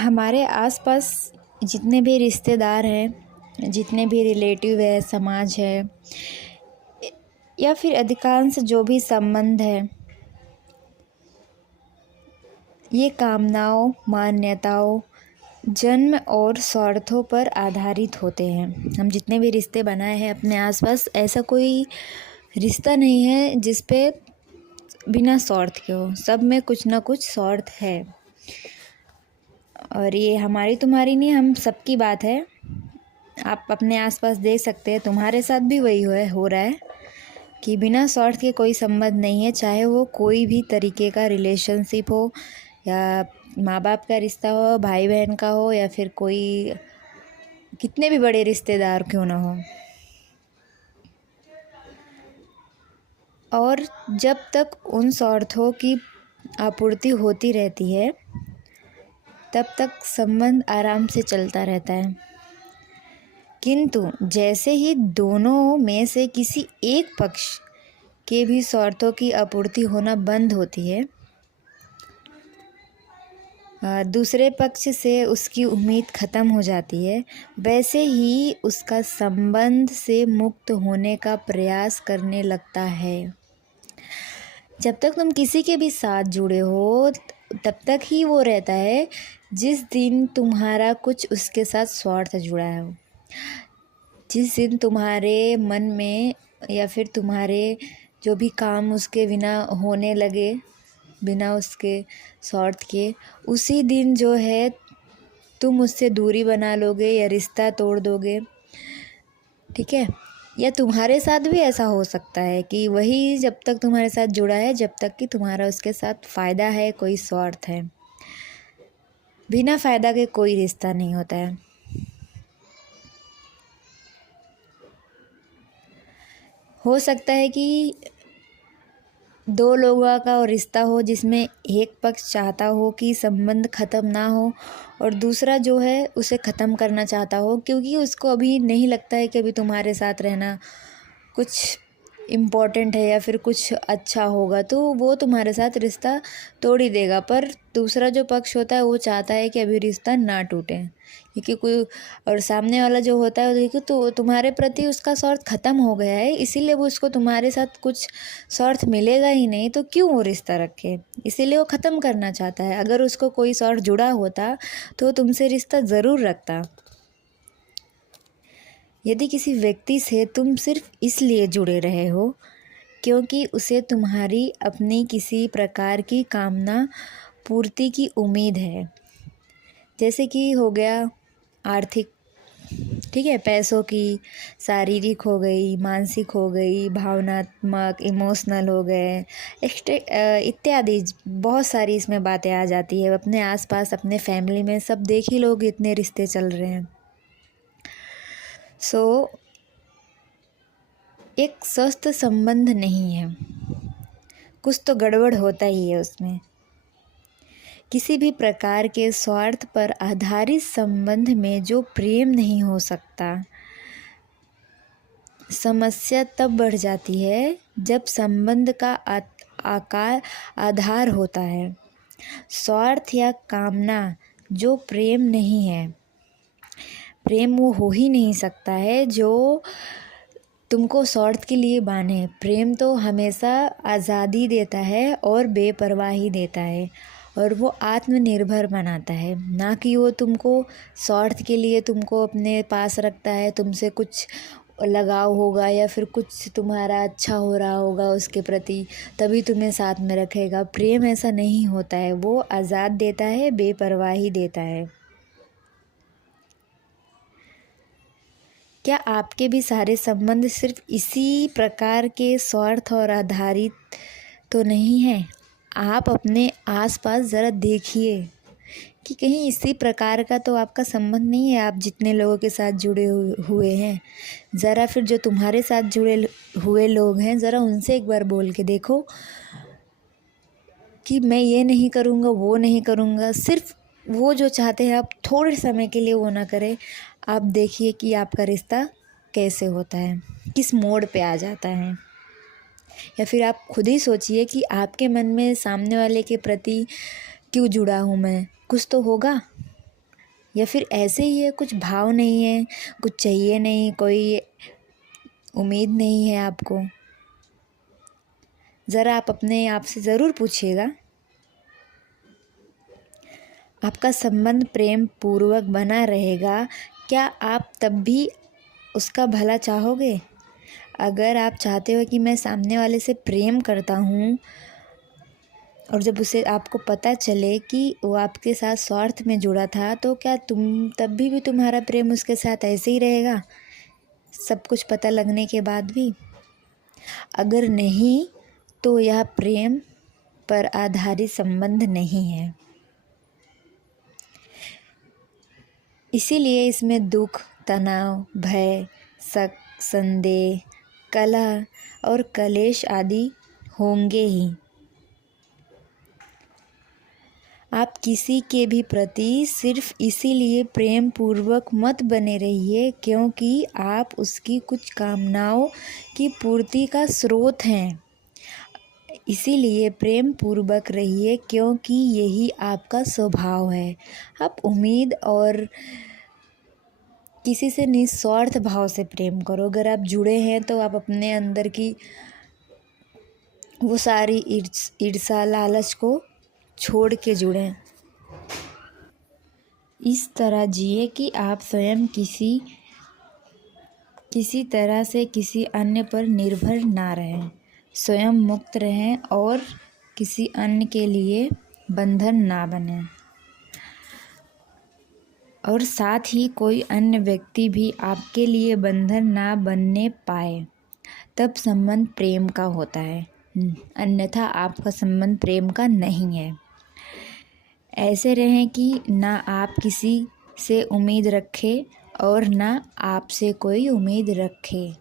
हमारे आसपास जितने भी रिश्तेदार हैं, जितने भी रिलेटिव है, समाज है या फिर अधिकांश जो भी संबंध है, ये कामनाओं, मान्यताओं, जन्म और स्वार्थों पर आधारित होते हैं। हम जितने भी रिश्ते बनाए हैं अपने आसपास, ऐसा कोई रिश्ता नहीं है जिस पे बिना स्वार्थ के हो। सब में कुछ ना कुछ स्वार्थ है। और ये हमारी तुम्हारी नहीं, हम सबकी बात है। आप अपने आसपास देख सकते हैं, तुम्हारे साथ भी वही हो रहा है कि बिना स्वार्थ के कोई संबंध नहीं है। चाहे वो कोई भी तरीके का रिलेशनशिप हो, या माँ बाप का रिश्ता हो, भाई बहन का हो, या फिर कोई कितने भी बड़े रिश्तेदार क्यों ना हो। और जब तक उन स्वार्थों की आपूर्ति होती रहती है, तब तक संबंध आराम से चलता रहता है। किंतु जैसे ही दोनों में से किसी एक पक्ष के भी स्वार्थों की आपूर्ति होना बंद होती है, दूसरे पक्ष से उसकी उम्मीद ख़त्म हो जाती है, वैसे ही उसका संबंध से मुक्त होने का प्रयास करने लगता है। जब तक तुम किसी के भी साथ जुड़े हो, तब तक ही वो रहता है जिस दिन तुम्हारा कुछ उसके साथ स्वार्थ जुड़ा है। जिस दिन तुम्हारे मन में या फिर तुम्हारे जो भी काम उसके बिना होने लगे, बिना उसके स्वार्थ के, उसी दिन जो है तुम उससे दूरी बना लोगे या रिश्ता तोड़ दोगे। ठीक है? या तुम्हारे साथ भी ऐसा हो सकता है कि वही जब तक तुम्हारे साथ जुड़ा है, जब तक कि तुम्हारा उसके साथ फ़ायदा है, कोई स्वार्थ है। बिना फ़ायदा के कोई रिश्ता नहीं होता है। हो सकता है कि दो लोगों का रिश्ता हो जिसमें एक पक्ष चाहता हो कि संबंध ख़त्म ना हो और दूसरा जो है उसे ख़त्म करना चाहता हो, क्योंकि उसको अभी नहीं लगता है कि अभी तुम्हारे साथ रहना कुछ इम्पोर्टेंट है या फिर कुछ अच्छा होगा, तो वो तुम्हारे साथ रिश्ता तोड़ ही देगा। पर दूसरा जो पक्ष होता है वो चाहता है कि अभी रिश्ता ना टूटे, क्योंकि कोई और सामने वाला जो होता है वो देखो तो तुम्हारे प्रति उसका स्वार्थ ख़त्म हो गया है, इसीलिए वो उसको तुम्हारे साथ कुछ स्वार्थ मिलेगा ही नहीं, तो क्यों वो रिश्ता रखे, इसीलिए वो ख़त्म करना चाहता है। अगर उसको कोई स्वार्थ जुड़ा होता तो तुमसे रिश्ता ज़रूर रखता। यदि किसी व्यक्ति से तुम सिर्फ इसलिए जुड़े रहे हो क्योंकि उसे तुम्हारी अपनी किसी प्रकार की कामना पूर्ति की उम्मीद है, जैसे कि हो गया आर्थिक, ठीक है, पैसों की, शारीरिक हो गई, मानसिक हो गई, भावनात्मक, इमोशनल हो गए, इत्यादि बहुत सारी इसमें बातें आ जाती है। अपने आसपास, अपने फैमिली में सब देख ही लोग इतने रिश्ते चल रहे हैं। एक स्वस्थ संबंध नहीं है, कुछ तो गड़बड़ होता ही है उसमें। किसी भी प्रकार के स्वार्थ पर आधारित संबंध में जो प्रेम नहीं हो सकता, समस्या तब बढ़ जाती है जब संबंध का आकार आधार होता है। स्वार्थ या कामना जो प्रेम नहीं है, प्रेम वो हो ही नहीं सकता है जो तुमको स्वार्थ के लिए बांधे। प्रेम तो हमेशा आज़ादी देता है और बेपरवाही देता है, और वो आत्मनिर्भर बनाता है, ना कि वो तुमको स्वार्थ के लिए तुमको अपने पास रखता है। तुमसे कुछ लगाव होगा या फिर कुछ तुम्हारा अच्छा हो रहा होगा उसके प्रति, तभी तुम्हें साथ में रखेगा। प्रेम ऐसा नहीं होता है, वो आज़ाद देता है, बेपरवाही देता है। क्या आपके भी सारे संबंध सिर्फ इसी प्रकार के स्वार्थ और आधारित तो नहीं हैं? आप अपने आसपास ज़रा देखिए कि कहीं इसी प्रकार का तो आपका संबंध नहीं है। आप जितने लोगों के साथ जुड़े हुए हैं, ज़रा फिर जो तुम्हारे साथ जुड़े हुए लोग हैं, ज़रा उनसे एक बार बोल के देखो कि मैं ये नहीं करूँगा, वो नहीं करूँगा। सिर्फ वो जो चाहते हैं आप थोड़े समय के लिए वो ना करें। आप देखिए कि आपका रिश्ता कैसे होता है, किस मोड़ पे आ जाता है। या फिर आप खुद ही सोचिए कि आपके मन में सामने वाले के प्रति क्यों जुड़ा हूँ मैं, कुछ तो होगा। या फिर ऐसे ही है, कुछ भाव नहीं है, कुछ चाहिए नहीं, कोई उम्मीद नहीं है आपको? ज़रा आप अपने आप से ज़रूर पूछिएगा। आपका संबंध प्रेम पूर्वक बना रहेगा, क्या आप तब भी उसका भला चाहोगे? अगर आप चाहते हो कि मैं सामने वाले से प्रेम करता हूँ और जब उसे आपको पता चले कि वो आपके साथ स्वार्थ में जुड़ा था, तो क्या तब भी तुम्हारा प्रेम उसके साथ ऐसे ही रहेगा, सब कुछ पता लगने के बाद भी? अगर नहीं, तो यह प्रेम पर आधारित संबंध नहीं है। इसीलिए इसमें दुख, तनाव, भय, शक, संदेह, कलह और कलेश आदि होंगे ही। आप किसी के भी प्रति सिर्फ इसीलिए प्रेम पूर्वक मत बने रहिए क्योंकि आप उसकी कुछ कामनाओं की पूर्ति का स्रोत हैं। इसीलिए प्रेम पूर्वक रहिए क्योंकि यही आपका स्वभाव है। आप उम्मीद और किसी से निस्वार्थ भाव से प्रेम करो। अगर आप जुड़े हैं तो आप अपने अंदर की वो सारी ईर्ष्या, लालच को छोड़ के जुड़ें। इस तरह जिए कि आप स्वयं किसी तरह से किसी अन्य पर निर्भर ना रहें, स्वयं मुक्त रहें और किसी अन्य के लिए बंधन ना बने, और साथ ही कोई अन्य व्यक्ति भी आपके लिए बंधन ना बनने पाए, तब संबंध प्रेम का होता है। अन्यथा आपका संबंध प्रेम का नहीं है। ऐसे रहें कि ना आप किसी से उम्मीद रखें और ना आपसे कोई उम्मीद रखे।